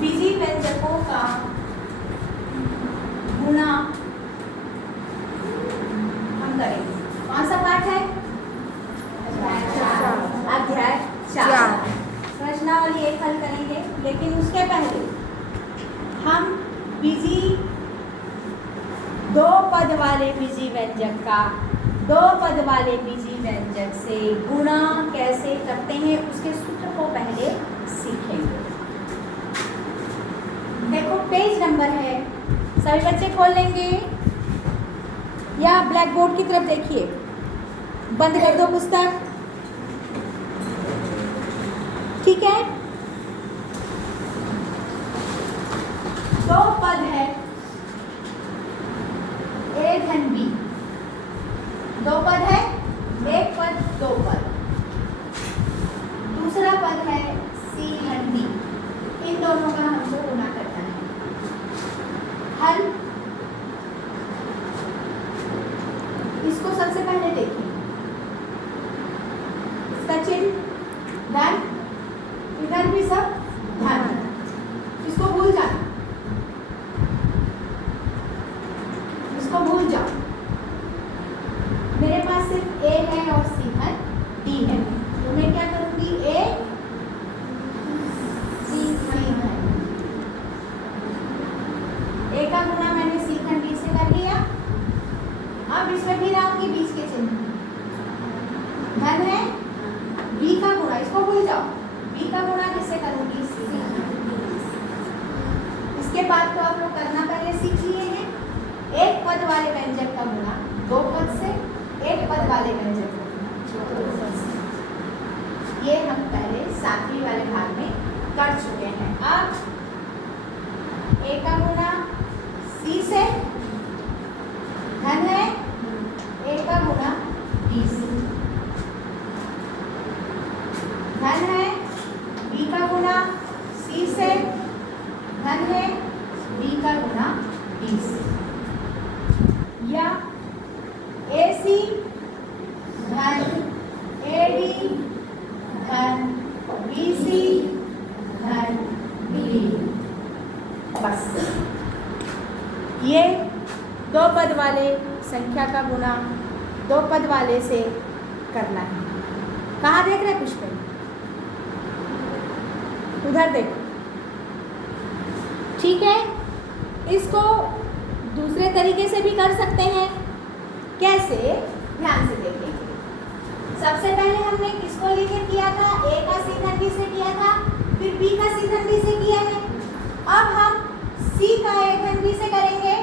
बीजी व्यंजकों का गुणा हम करेंगे। कौन सा पाठ है? अध्याय 4। प्रश्नावली 1 हल करेंगे, लेकिन उसके पहले हम बीजी दो पद वाले बीजी व्यंजक का दो पद वाले बीजी व्यंजक से गुणा कैसे करते हैं उसके सूत्र को पहले सीखेंगे। देखो पेज नंबर है, सभी बच्चे खोल लेंगे या ब्लैक बोर्ड की तरफ देखिए। बंद कर दो पुस्तक, ठीक है। दो पद है ए धन बी, दो पद है, एक पद दो पद, दूसरा पद है सी धन डी। इन दोनों का हमको गुणा करना है। हल इसको सबसे पहले देखिए, इसका चिन्ह धन, इधर भी सब धन, इसको भूल जाना, इसको भूल जाओ। मेरे पास सिर्फ ए है और सी है, डी है, तो मैं क्या करूंगी? ए सी है, ए का गुणा मैंने सी खंड डी से कर लिया। अब इसमें भी लाऊंगी बीच के चिन्ह, धन है, बी का गुणा, इसको भूल जाओ, बी का गुणा किससे करूंगी? सी। इसके बाद तो आप लोग करना पहले सीख लिए हैं। एक पद वाले व्यंजक का गुणा दो पद से, एक पद वाले व्यंजक का गुणा दो पद से। ये हम पहले 7वीं वाले भाग में कर चुके हैं। अब ए का गुणा सी से, धन है, ए का गुणा बी से, धन है, बी का गुणा सी से, धन है, बी का गुणा डी से, या ए सी धन ए डी धन बी सी धन डी। बस ये दो पद वाले संख्या का गुणा दो पद वाले से करना है। कहाँ देख रहे पुष्पे? उधर देखो, ठीक है। इसको दूसरे तरीके से भी कर सकते हैं। कैसे? ध्यान से देखेंगे। सबसे पहले हमने किसको लेकर किया था? ए का सी धन डी से किया था, फिर बी का सी धन डी से किया है। अब हम सी का ए धन डी से करेंगे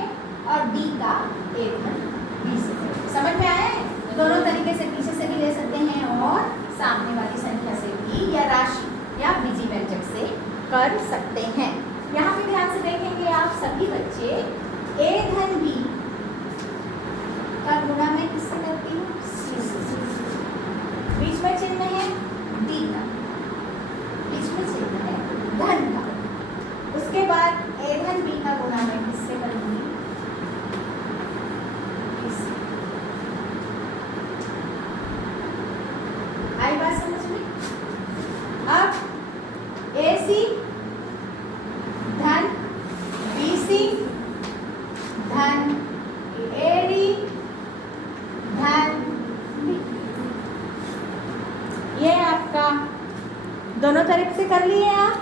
और डी का ए धन डी से करेंगे। समझ में आया है? दोनों तरीके से पीछे से भी ले सकते हैं और सामने वाली संख्या से भी, या राशि या बीजी व्यंजक से कर सकते हैं। यहाँ पे ध्यान से देखेंगे आप सभी बच्चे, ए धन बी का गुणा मैं किससे करती हूँ? सी से। बीच में चिन्ह है डी का, बीच में चिन्ह है धन का। उसके बाद ए धन बी का गुणा मैं किससे करूंगी? इससे। आई बात समझ में? अब ए सी धन बी सी धन ए डी धन बी, ये आपका दोनों तरफ से कर लिए आप।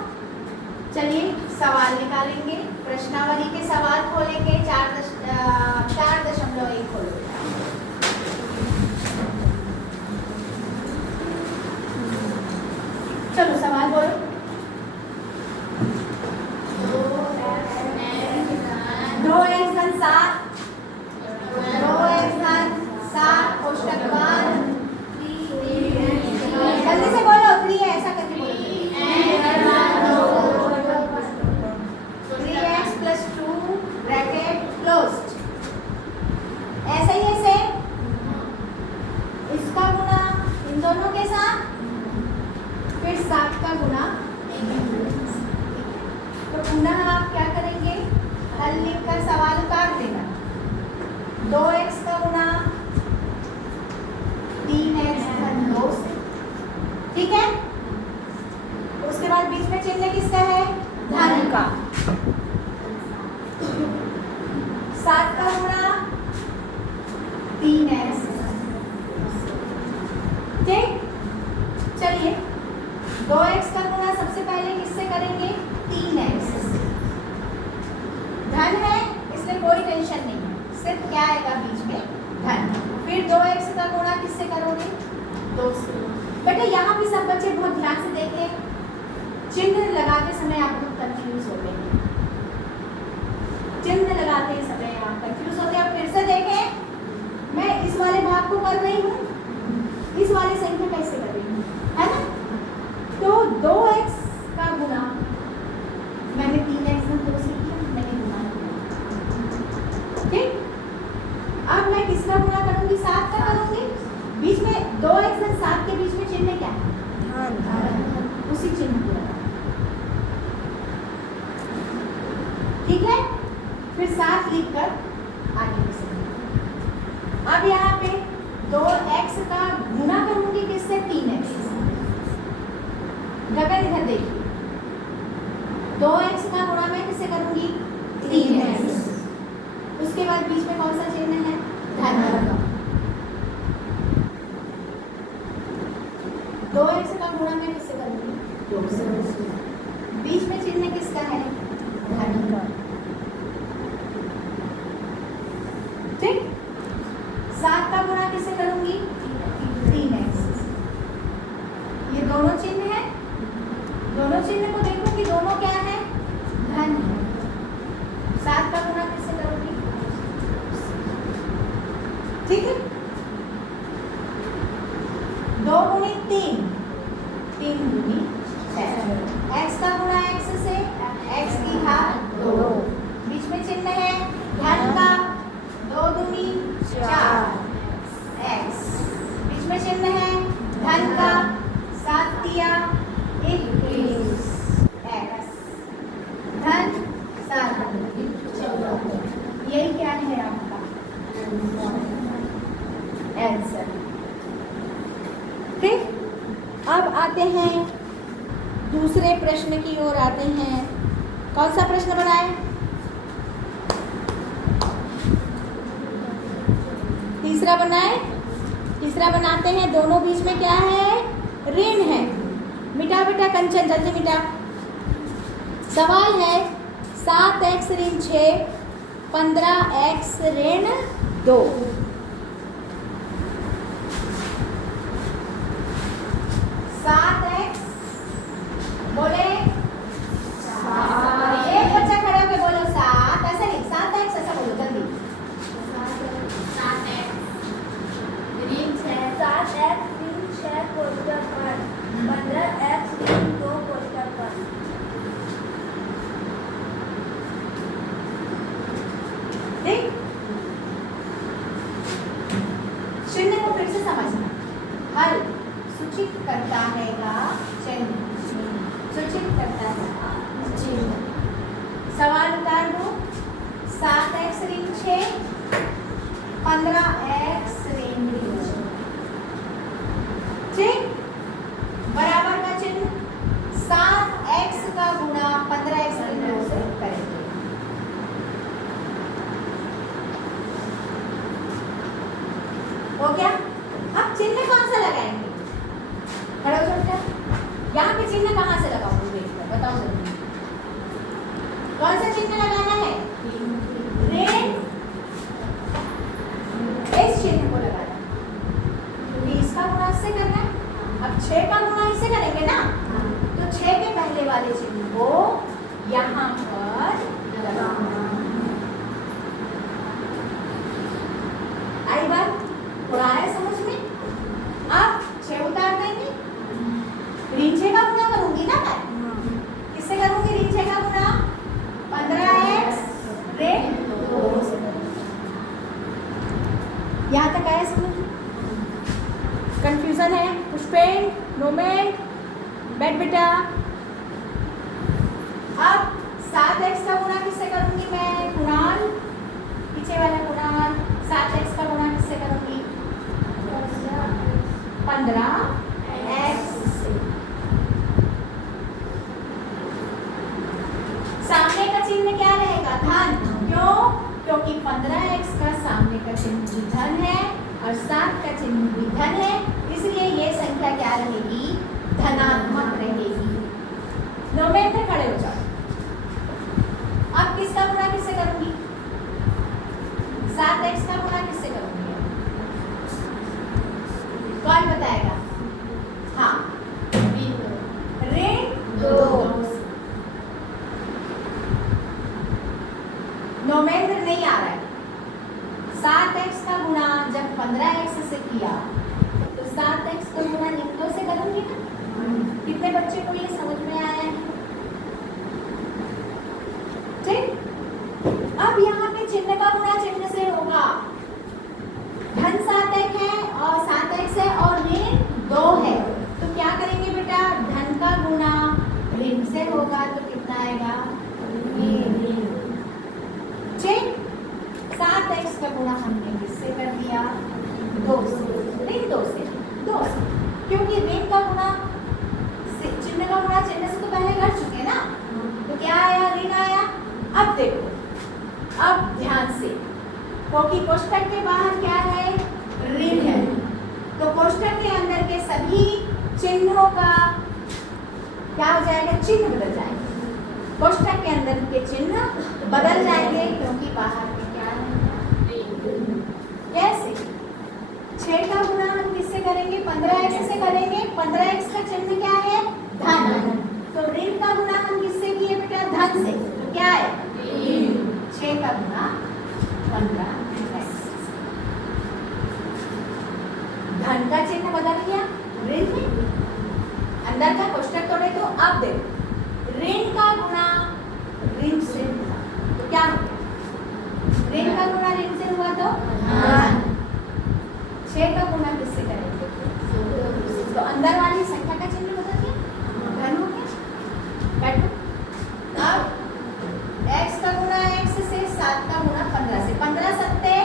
चलिए सवाल निकालेंगे, प्रश्नावली के सवाल खोलेंगे। 4.1 खोलो। चलो सवाल बोलो। 2x धन 7, 2x धन 7 कोष्टक बंद। जल्दी से बोलो, 3 है ऐसा करके बोलो। 3x + 2 bracket closed. ऐसे ही ऐसे इसका गुणा इन दोनों के साथ, फिर 7 का गुणा। तो पुनः आप क्या करेंगे? हल लिखकर सवाल उतार देना। 2x का गुणा 3x धन 2 से, ठीक है। उसके बाद बीच में चिन्ह किसका है? धन का 7 का गुणा 3x। ठीक, चलिए 2x का गुणा सबसे पहले किससे करेंगे? 3x। धन है इसलिए कोई टेंशन नहीं है, सिर्फ क्या आएगा बीच में? धन। फिर 2x का गुणा किससे करोगे? 2 से। बेटा यहाँ भी सब बच्चे बहुत ध्यान से देखें, चिन्ह लगाते समय आप लोग कंफ्यूज होते हैं, चिन्ह लगाते समय आप कंफ्यूज होते हैं। फिर से देखें, मैं इस वाले भाग को कर रही हूँ, इस वाले संख्या कैसे कर रही हूँ, है ना? तो 2x का गुणा मैंने 3x में 2 से किया, मैंने गुणा किया। ठीक, अब मैं किसका गुणा करूंगी? 7 का करूंगी। बीच में 2x और 7 के बीच में चिन्ह क्या है? धन। उसी चिन्ह को लगा, ठीक है? फिर 7 लिखकर आगे से। अब यहाँ पे 2x का गुणा करूंगी किससे? 3x। गगन इधर देखिए, 2x का गुणा मैं किससे करूंगी? 3x। उसके बाद बीच में कौन सा चिन्ह है? धन। 2x का गुणा मैं किससे करूंगी? 2 से। बीच में चिन्ह किसका है? धन का। ठीक, 7 का गुणा किससे करूंगी? 3x। ये दोनों चिन्ह है, दोनों चिन्ह को देखो कि दोनों क्या है? धन। 7 का गुणा किससे करूंगी? ठीक है, 2 गुणी 3, 3 गुणी 6। x का गुणा x से, x की घात 2। बीच में चिन्ह है धन का, 2 दूनी 4 x। बीच में चिन्ह है धन का, 7 दिया 21 x। धन 7 दूनी 14। यही क्या है आपका आंसर। ठीक, अब आते हैं दूसरे प्रश्न की ओर आते हैं। कौन सा प्रश्न बनाए? तीसरा बनाए। तीसरा बनाते हैं, दोनों बीच में क्या है? ऋण है। मिटा बेटा कंचन, जल्दी मिटा। सवाल है 7x ऋण 6, 15x ऋण 2। 7x बोले 7। एक बच्चा खड़ा होकर बोलो 7, ऐसा नहीं 7x, ऐसा बोलो जल्दी। 7x ऋण 6, 7x ऋण 6 कोष्ठक 15x ऋण 2 कोष्ठक 1। ठीक, चिन्ह को फिर से समझना। हल सूचित करता है का चिन्ह, सूचित करता है चिन्ह। सवाल उतार दो, 7x ऋण 6, 15x ऋण 2। ठीक, बराबर का चिन्ह 7x का गुणा 15x ऋण 2 से करेंगे। हो गया? अब चिन्ह कौन सा लगाएंगे? खड़े हो जाओ। यहाँ पे चिन्ह कहाँ से लगाओगे? देखकर बताओ जल्दी, कौन सा चिन्ह लगाना है? ऋण। इस चिन्ह को लगाना, क्योंकि इसका गुणा इससे करना है। अब 6 का गुणा इससे करेंगे ना, तो 6 के पहले वाले चिन्ह को यहाँ पर लगाना। आई बात? थोड़ा आया समझ में? अब 6 उतार देंगे, ऋण 6 का गुणा करूंगी ना मैं, किससे करूंगी? ऋण 6 का गुणा 15x ऋण 2 से। यहाँ तक आया समझ? कंफ्यूजन है? पुष्पेंद्र, नोमेंट, बैठ बेटा। अब 7x का गुणा किससे करूंगी मैं? कुणाल, पीछे वाला कुणाल। 7x का गुणा किससे करूंगी? 15x से। जाएगा धन। क्यों? क्योंकि 15x का सामने का चिन्ह भी धन है और 7 का चिन्ह भी धन है, इसलिए ये संख्या क्या रहेगी? धनात्मक रहेगी। नोमेंटर खड़े हो जाओ। अब किसका गुणा किससे करूंगी? 7x का गुणा किससे करूंगी? कौन बताएगा? हाँ, ऋण 2। नोमेंटर नहीं आ रहा है। 7x का गुणा जब 15x से किया तो 7x का गुणा ऋण 2 से करूंगी ना? कितने बच्चे को ये समझ में आया है? ठीक। अब यहाँ पे चिन्ह का गुणा चिन्ह से होगा। धन 7x है और 7x है और ऋण 2 है, तो क्या करेंगे बेटा? धन का गुणा ऋण से होगा तो कितना आएगा? ठीक। 7x का गुणा हमने किससे कर दिया? 2 से। ऋण 2 से, 2 से, क्योंकि ऋण का गुणा चिन्ह का गुणा चिन्ह से तो पहले कर चुके ना, तो क्या आया? ऋण आया। अब देखो, अब ध्यान से, क्योंकि कोष्ठक के बाहर क्या है? ऋण है, तो कोष्ठक के अंदर के सभी चिन्हों का क्या हो जाएगा? चिन्ह बदल जाएंगे। कोष्ठक के अंदर के चिन्ह बदल जाएंगे क्योंकि बाहर में क्या है? कैसे? 6 का गुणा हम किससे करेंगे? 15x से करेंगे। 15x का चिन्ह क्या है? धन। तो ऋण का गुणा हम किससे किए बेटा? धन से, तो क्या है? 6 का गुणा 15x। धन का चिन्ह बदल गया ऋण में, अंदर का कोष्ठक तोड़े तो अब देखो, ऋण का गुणा ऋण से हुआ तो क्या हो गया? ऋण का गुणा ऋण से हुआ तो धन। 6 का गुणा किससे करेंगे? तो अंदर वाली संख्या का चिन्ह बदल गया, धन हो गया। बैठो। अब x का गुणा x से, 7 का गुणा 15 से, 15 सत्ते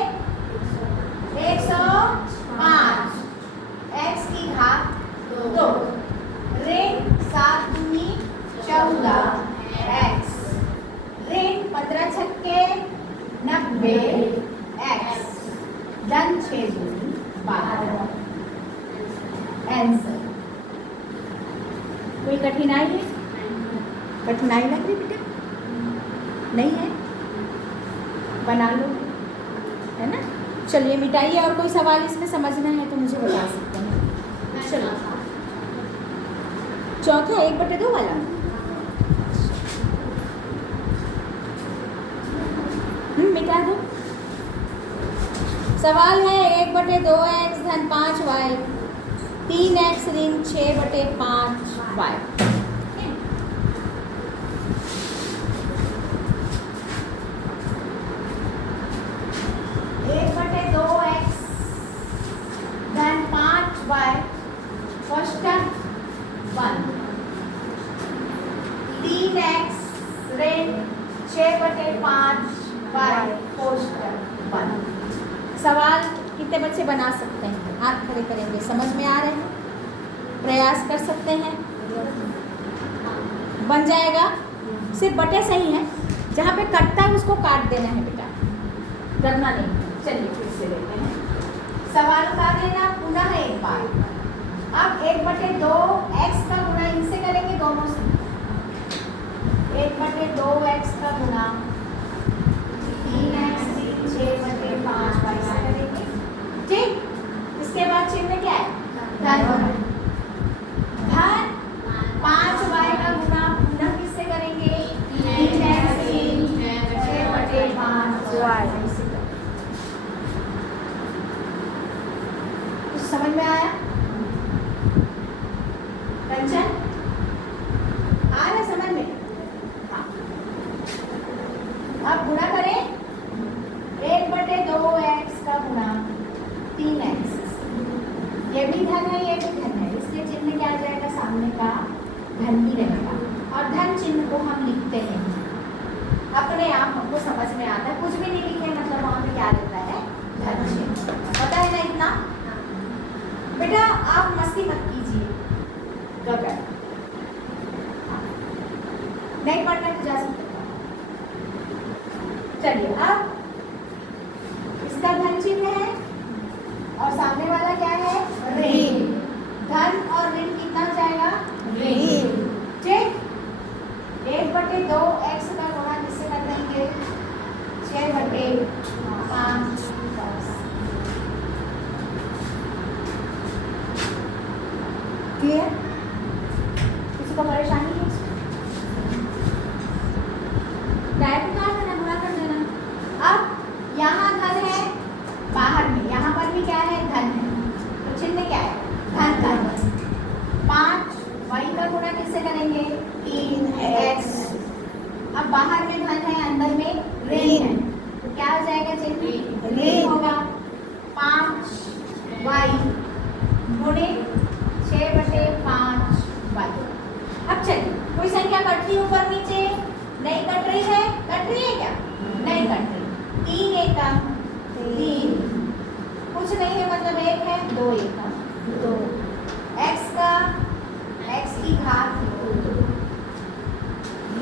105, x की घात 2, ऋण 7 दूनी 14 x, ऋण 15 छक्के 90 x, धन 6 दूनी 12। आंसर। कोई कठिनाई है? कठिनाई लग रही बेटा? नहीं है? बना लो, है ना? चलिए मिटाइए। और कोई सवाल इसमें समझना है तो मुझे बता सकते हैं। चलो, चौथा 1/2 वाला। मिटा दो। सवाल है 1/2x धन 5y, 3x ऋण 6/5y। 1/2x धन 5y कोष्ठक 1, 3x ऋण 6/5y कोष्ठक 1। सवाल कितने बच्चे बना सकते हैं? हाथ खड़े करेंगे। समझ में आ रहे हैं? प्रयास कर सकते हैं? बन जाएगा। सिर्फ बटे सही है, जहाँ पे कटता है उसको काट देना है बेटा, करना नहीं। चलिए फिर से लेते हैं। सवाल उतार लेना पुनः एक बार। अब 1/2x का गुणा इनसे करेंगे, दोनों से। 1/2x का गुणा 3x 6/5y से करेंगे। ठीक। इसके बाद चिन्ह क्या है? धन। धन 5y का गुणा पुनः किससे करेंगे? 3x 6/5y। कुछ समझ में आया? कंचन आ रहा समझ में? हाँ। अब गुणा करें 1/2x का गुणा 3x। ये भी धन है, ये भी धन है, इसके चिन्ह क्या आ जाएगा? सामने का धन ही रहेगा। और धन चिन्ह को हम लिखते हैं अपने आप, हमको समझ में आता है। कुछ भी नहीं लिखे मतलब वहाँ पे क्या रहता है? धन चिन्ह। पता है ना इतना? बेटा आप मस्ती मत कीजिए, गगन नहीं पढ़ना तो जा सकते। चलिए अब इसका धन चिन्ह है और सामने वाला क्या है, ऋण। धन और ऋण कितना हो जाएगा, ऋण। ठीक, 1/2 x का गुणा किससे कर देंगे, 6/5। क्लियर, किसी को परेशानी है? डायरेक्ट कहा था ना, गुणा कर देना। अब यहाँ धन है, बाहर में यहाँ पर भी क्या है, धन है, तो चिन्ह क्या है, धन का। 5 y का गुणा किससे करेंगे, 3x। अब बाहर में धन है, अंदर में ऋण है, तो क्या हो जाएगा चिन्ह, ऋण होगा। 5y गुणे 6/5y। अब चलिए, कोई संख्या कट रही ऊपर नीचे, नहीं कट रही है, कट रही है क्या, नहीं कट रही। 3 एकम 3, कुछ नहीं है मतलब 1 है, 2 एकम 2। x का x की घात 2,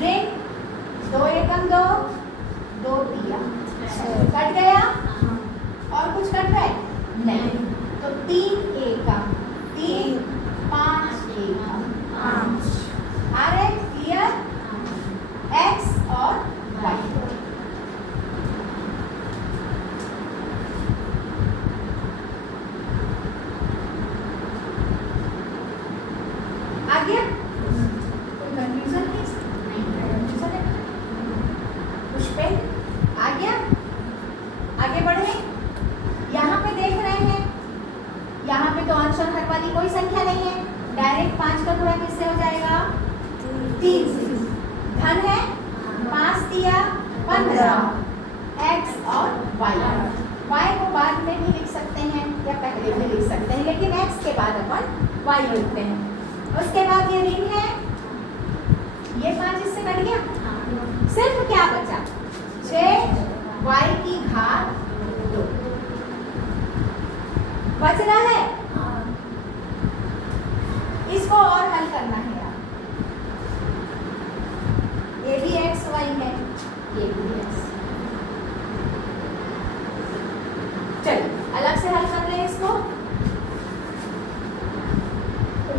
ऋण 2 एकम 2, 2 तिया कट गया। और कुछ कट रहा है, नहीं, तो 3 एकम 3, 5 एकम 5। आ रहे क्लियर, x और y। आ गया, कोई कंफ्यूजन नहीं, कंफ्यूजन है पुष्पे, आ गया। आगे बढ़े, यहाँ पे देख रहे हैं, यहाँ पे तो अंश और हर वाली कोई संख्या नहीं है, डायरेक्ट 5 का गुणा किससे हो जाएगा, 3 से। धन है, 5 तिया 15, x और y। y को बाद में भी लिख सकते हैं या पहले भी लिख सकते हैं, लेकिन x के बाद अपन y लिखते हैं। उसके बाद ये ऋण है, ये 5 इससे कट गया, सिर्फ क्या बचा, 6y की घात 2 बच रहा है। इसको और हल करना है यार, ये भी x y है, ये भी x। चलिए अलग से हल कर रहे हैं इसको।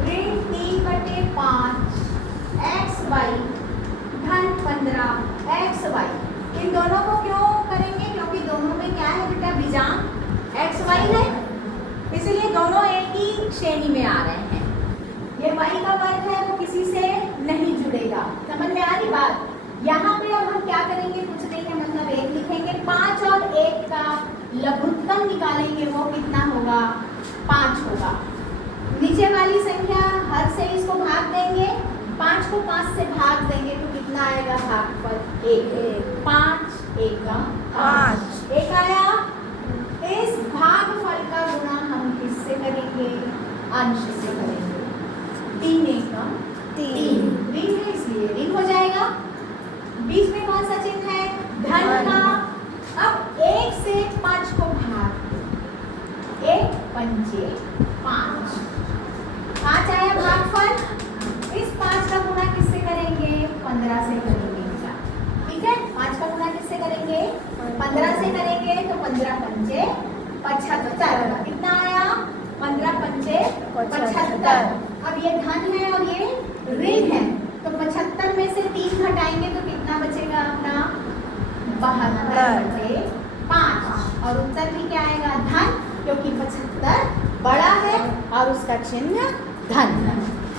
ऋण 3/5 xy धन 15 xy। इन दोनों को क्यों करेंगे, क्योंकि दोनों में क्या है बेटा, बीजांक xy है, इसलिए दोनों एक ही श्रेणी में आ रहे हैं। ये y का वर्ग है, वो किसी से नहीं जुड़ेगा, समझ में आ रही बात। यहाँ पे अब हम क्या करेंगे, कुछ नहीं है मतलब 1 लिखेंगे। 5 और 1 का लघुत्तम निकालेंगे, वो कितना होगा, 5 होगा। नीचे वाली संख्या हर से इसको भाग देंगे, 5 को 5 से भाग देंगे तो कितना आएगा, भागफल 1। 5 एकम 5, 1 आया। इस भागफल का गुणा हम किससे करेंगे, अंश से करेंगे। 3 एकम 3, ऋण है इसलिए ऋण हो जाएगा। बीच में कौन सा चिन्ह है, धन का। अब 1 से 5 को भाग, 1 पंचे 5, 5 आया भागफल। इस 5 का गुणा किससे करेंगे, 15 से करेंगे, ठीक है। 5 का गुणा किससे करेंगे, 15 से करेंगे, तो 15 पंचे 75, कितना आया, 15 पंचे 75। अब ये धन है और ये ऋण है, तो 75 में से 3 घटाएंगे तो कितना बचेगा अपना, 72/5। और उत्तर भी क्या आएगा, धन, क्योंकि 75 बड़ा है और उसका चिन्ह धन।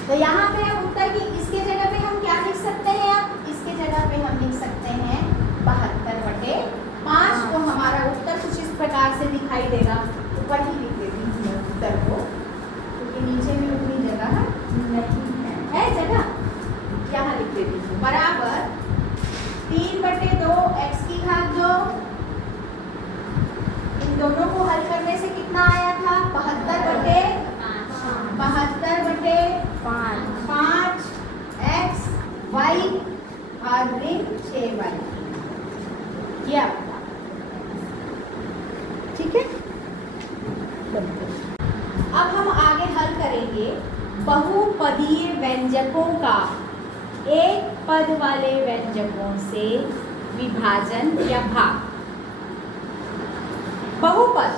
तो यहाँ पे हम उत्तर की इसके जगह पे हम क्या लिख सकते हैं, अब इसके जगह पे हम लिख सकते हैं 72/5। तो हमारा उत्तर कुछ इस प्रकार से दिखाई देगा। ऊपर ही लिख देती हूँ उत्तर को, क्योंकि नीचे में उतनी जगह नहीं है जगह, यहाँ लिख देती हूँ। बराबर 3/2 x की घात 2। इन दोनों को हल करने से कितना आया था, 72/5 x y और ऋण 6y। ये आपका ठीक है। अब हम आगे हल करेंगे बहुपदीय व्यंजकों का एक पद वाले व्यंजकों से विभाजन या भाग। बहुपद,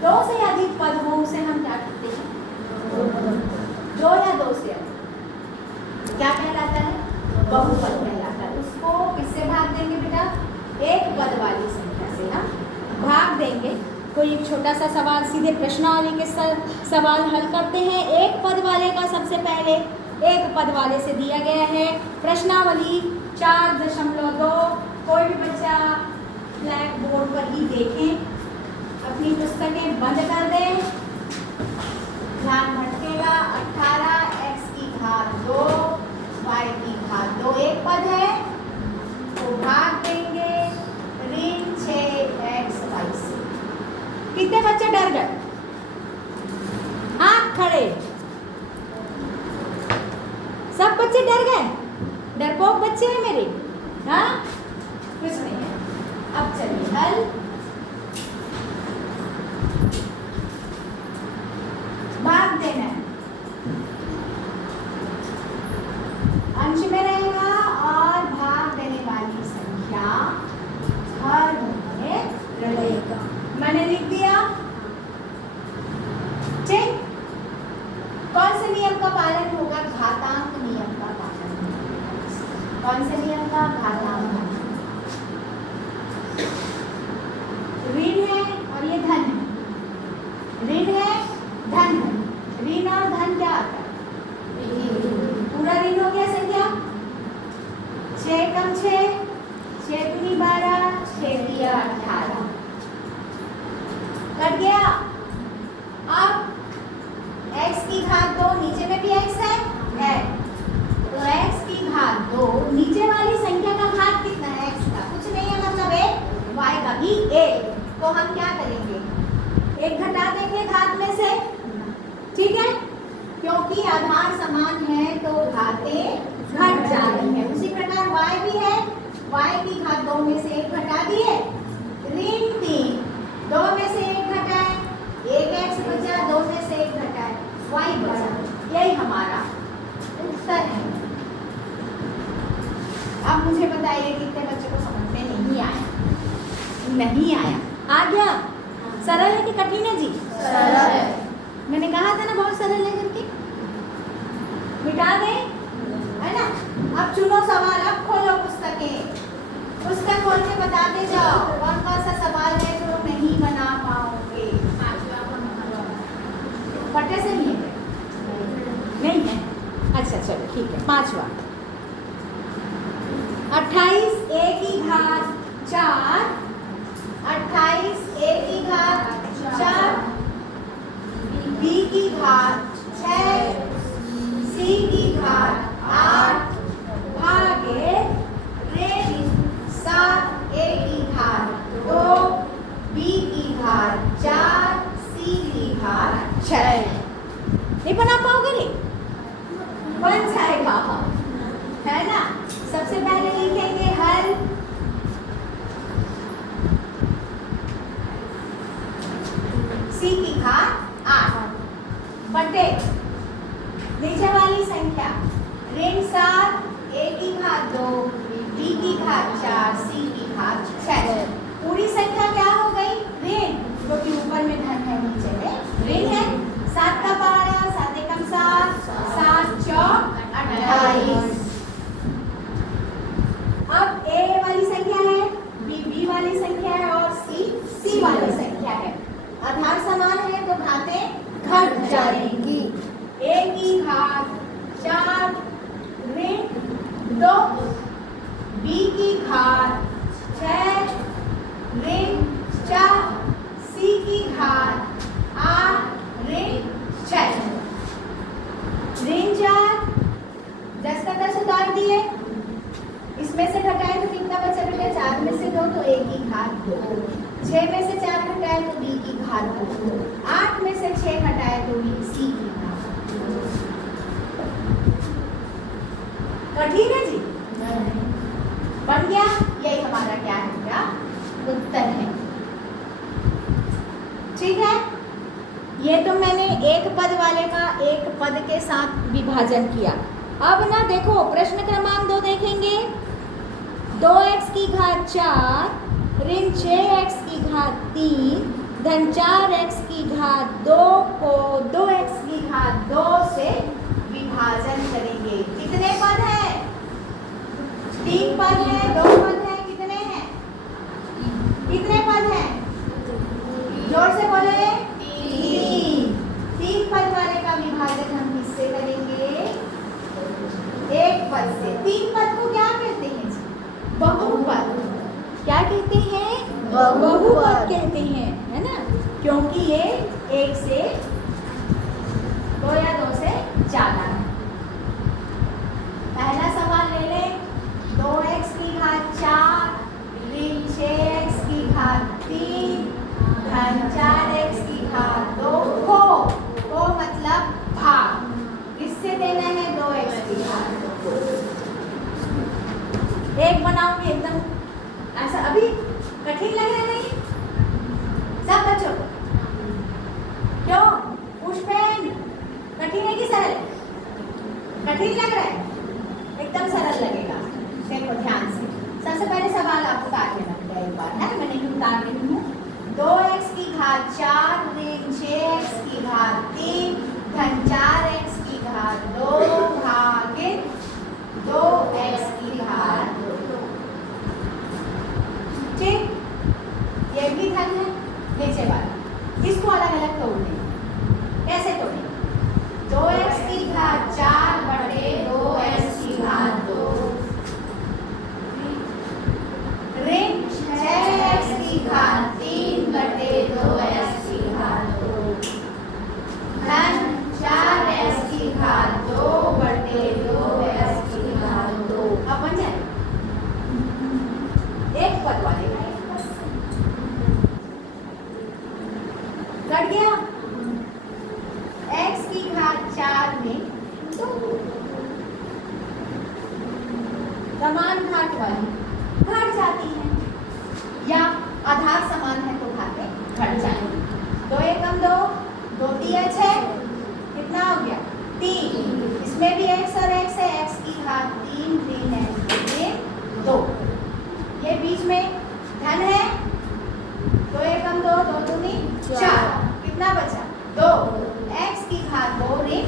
दो से अधिक पद हो उसे हम क्या कहते हैं? दो या दो से अधिक क्या कहलाता है? बहुपद कहलाता है। उसको किससे भाग देंगे बेटा? एक पद वाली संख्या से हम भाग देंगे। कोई एक छोटा सा सवाल सीधे प्रश्नावली के सवाल हल करते हैं। एक पद वाले का सबसे पहले एक पद वाले से दिया गया है प्रश्नावली 4.2। कोई भी बच्चा ब्लैक बोर्ड पर ही देखें, अपनी पुस्तकें बंद कर दें, ध्यान भटकेगा। 18x की घात 2 y की घात 2 एक पद है तो भाग देंगे ऋण 6xy से। कितने बच्चे डर गए? हाथ खड़े। सब बच्चे डर गए? डरपोक बच्चे हैं मेरे? हाँ, कुछ नहीं है। अब चलिए हल। भाग देना है, अंश में रहेगा और भाग देने वाली संख्या हर में रहेगा। मैंने लिख दिया। ठीक, कौन से नियम का पालन होगा? घातांक नियम का पालन होगा। कौन से नियम का? घातांक। ऋण है और ये धन है, ऋण है धन है। ऋण और धन क्या आता है? पूरा ऋण हो गया संख्या 6 कम 6, 6 दूनी 12, 6 दिया 18 कट गया। अब x की घात 2, नीचे में भी x है तो x की घात 2, नीचे वाली संख्या का घात कितना है? x का कुछ नहीं है, मतलब एक, y का भी एक। तो हम क्या करेंगे? एक घटा देंगे घात में से, ठीक है, क्योंकि आधार समान है तो घातें घट जा रही है। उसी प्रकार y भी है, y की घात 2 में से एक घटा दिए, ऋण 3, 2 में से एक घटाए, 1x बचा, 2 में से एक घटाए, y बचा। यही हमारा उत्तर है। अब मुझे बताइए कितने बच्चों को समझ में नहीं आया? नहीं आया? आ गया? सरल है कि कठिन है जी? सरल है। मैंने कहा था ना बहुत सरल है करके। मिटा दें, है ना? अब चुनो सवाल, अब खोलो पुस्तकें, पुस्तक खोल के बताते जाओ कौन कौन सा सवाल है जो नहीं बना पाओगे। पट्टे से नहीं है? नहीं है? अच्छा चलो ठीक है। 5वां, 28 a की घात 4, 28 a की घात 4, b की घात 6, c की घात 8 भागे ऋण 7 a की घात 2, b की घात 4, c की घात 6। नहीं बना पाओगे? नहीं बन जाएगा, है ना? सबसे पहले लिखेंगे हल। c की घात 8 बटे नीचे वाली संख्या ऋण 7, a की घात 2, b की घात 4, c की घात 6। पूरी संख्या क्या हो गई? ऋण, क्योंकि ऊपर में धन है, नीचे में ऋण है। 7 का 12, 7 एकम 7, 7 चौक 28। अब a वाली संख्या है, b b वाली संख्या है और c c वाली संख्या है। आधार समान है तो घातें घट जाएंगी। a की घात 4 ऋण 2, b की घात 6 ऋण 4, c की घात 8 ऋण 6। ऋण 4 10 का 10 उतार दिए, इसमें से घटाए तो कितना बचा बेटा? 4 में से 2 तो a की घात 2, 6 में से 4 घटाए तो b की घात 2, 8 में से 6 घटाए तो c की घात 2। कठिन है जी? बन गया? यही हमारा क्या है? क्या उत्तर है? ठीक है, ये तो मैंने एक पद वाले का एक पद के साथ विभाजन किया। अब ना देखो प्रश्न क्रमांक 2 देखेंगे। 2x की घात 4 ऋण 6x की घात 3 धन 4x की घात 2 को 2x की घात 2 से विभाजन करेंगे। कितने पद हैं? 3 पद हैं, 2 पद हैं, कितने हैं? कितने पद हैं? जोर से बोले। 3 पद वाले का विभाजन हम किससे करेंगे? 1 पद से। 3 पद को क्या कहते हैं? बहुपद। क्या कहते हैं? बहुपद कहते हैं, है ना, क्योंकि ये 1 से 2 या 2 से ज्यादा है। पहला सवाल ले लें। 2x की घात 4 ऋण 6x की घात 3 धन 4x की घात 2 को मतलब भाग किससे देना है? 2x की घात 2। एक बनाओगे एकदम ऐसा। अभी कठिन लग रहा है नहीं सब बच्चों को? क्यों? पुष्पेन कठिन है कि सरल? कठिन लग रहा है? एकदम सरल लगेगा। देखो ध्यान से। सबसे पहले सवाल आपको उतार के रखते हैं एक बार, है मैं नहीं उतार रही हूँ। 2x की घात 4 ऋण 6x की घात 3 धन 4x की घात 2 भागित 2x की घात 2। ठीक, ये भी धन है। नीचे वाला इसको अलग अलग तोड़ दें। कैसे तोड़ें? 2x की घात 4 बटे 2x की घात 2 ऋण 6x की घात 3 बटे 2x की घात 2 धन 4x की घात 2 बटे 2x की घात 2। अब बन जाए एक पद वाले का कट गया। x की घात 4 में 2 समान घात वाली घट जाती है, या आधार समान है तो घातें घट जाएंगी। 2 एकम 2, 2 तिया 6, कितना हो गया? 3। इसमें भी x और x है। x की घात 3 ऋण x 2। ये बीच में धन है। 2 एकम 2, 2 दूनी 4, कितना बचा? 2। x की घात 2 ऋण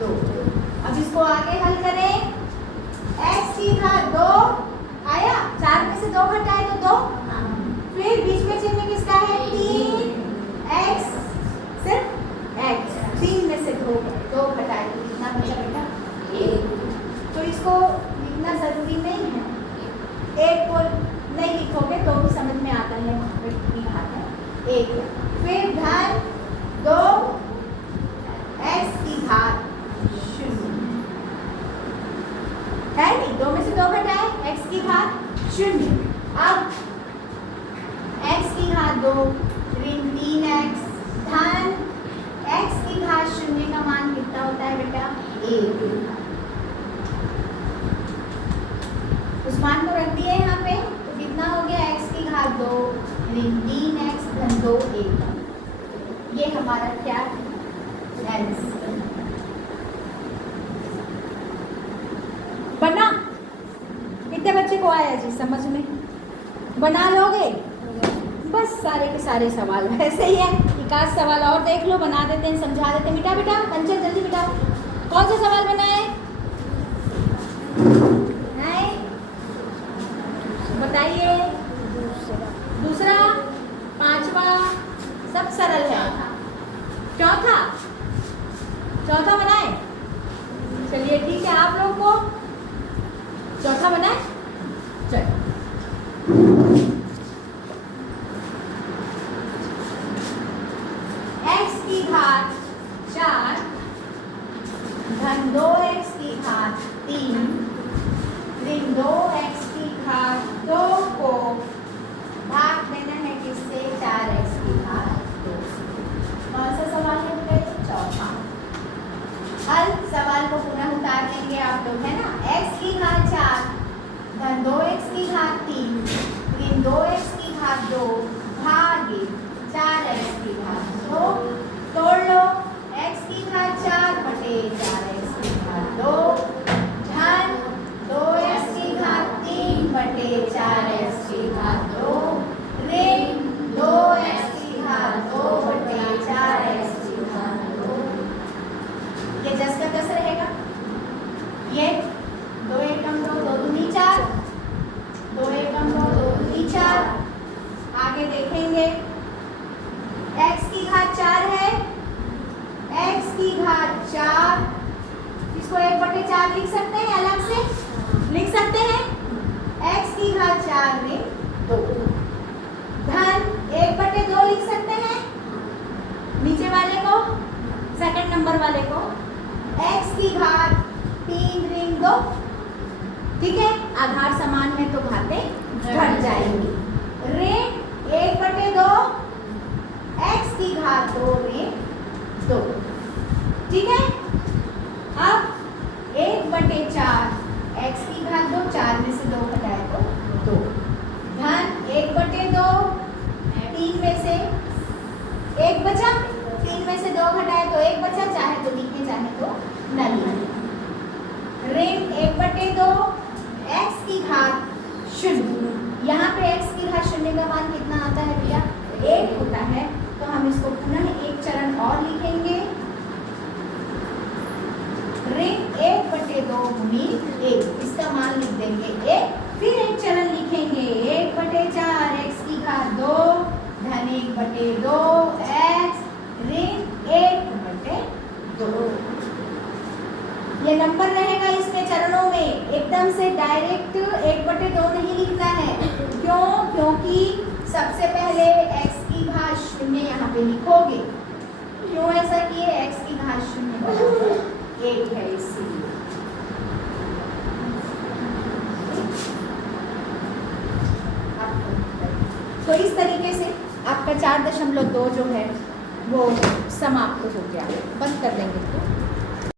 2। अब इसको आगे हल करें। x की घात 2 आया, 4 में से 2 घटाए तो 2, फिर बीच में चिन्ह किसका है? 3x, सिर्फ x। 3 में से 2 घटाए तो कितना बचा बेटा? 1। तो इसको लिखना जरूरी नहीं है। 1 को नहीं लिखोगे तो भी समझ में आता है वहाँ पर कितनी घात है? 1। फिर धन 2 x की घात 0 है नहीं, 2 में से 2 घटाए x की घात 0। अब x की घात 2 ऋण 3x धन x की घात 0 का मान कितना होता है बेटा? 1। उस मान को रख दिए यहाँ पे, तो कितना हो गया? x की घात 2 ऋण 3x धन 2 1। ये हमारा क्या है? बना। कितने बच्चे को आया जी समझ में? बना लोगे? बस सारे के सारे सवाल वैसे ही है। एक आध सवाल और देख लो, बना देते हैं, समझा देते हैं। मिटा बेटा, कंचन जल्दी मिटाओ। कौन सा सवाल बनाए? बताइए। दूसरा, पांचवा, सब सरल है। चौथा बनाए? चलिए ठीक है, आप लोग को चौथा बनाए। चलो x की घात 4 धन 2x की घात 3 ऋण 2x की घात 2 को भाग देना है किससे? 4x की घात 2 से। कौन सा सवाल है बेटा? चौथा। हल सवाल को पुनः उतार देंगे आप लोग, है ना। x की घात 4 धन 2x की घात 3 की घात 4 में 2 धन 1/2 लिख सकते हैं नीचे वाले को, सेकंड नंबर वाले को, x की घात 3 ऋण 2, ठीक है, आधार समान है तो घातें घट जाएंगी। ऋण 1/2 x की घात 2 ऋण 2, ठीक है। अब 1/4 x की घात 2, 4 में से 2 घटाए तो 2 धन 1/2 3 में से 1 बचा, 3 में से 2 घटाए तो 1 बचा, चाहे तो लिखे चाहे तो न लिखे। ऋण 1/2 x की घात 0, यहाँ पे x की घात 0 का मान कितना आता है भैया 1 होता है, तो हम इसको पुनः एक चरण और लिखेंगे। ऋण 1/2 गुणित 1, इसका मान लिख देंगे 1, फिर एक चरण लिखेंगे 1/4 x की घात 2 धन 1/2 x ऋण 1/2। ये नंबर रहेगा इसमें चरणों में, एकदम से डायरेक्ट 1/2 नहीं लिखना है। क्यों? क्योंकि सबसे पहले x की घात 0 यहाँ पे लिखोगे। क्यों ऐसा किए? x की घात 0 1 है इसलिए। तो इस तरीके से आपका 4.2 जो है वो समाप्त हो गया। बंद कर देंगे।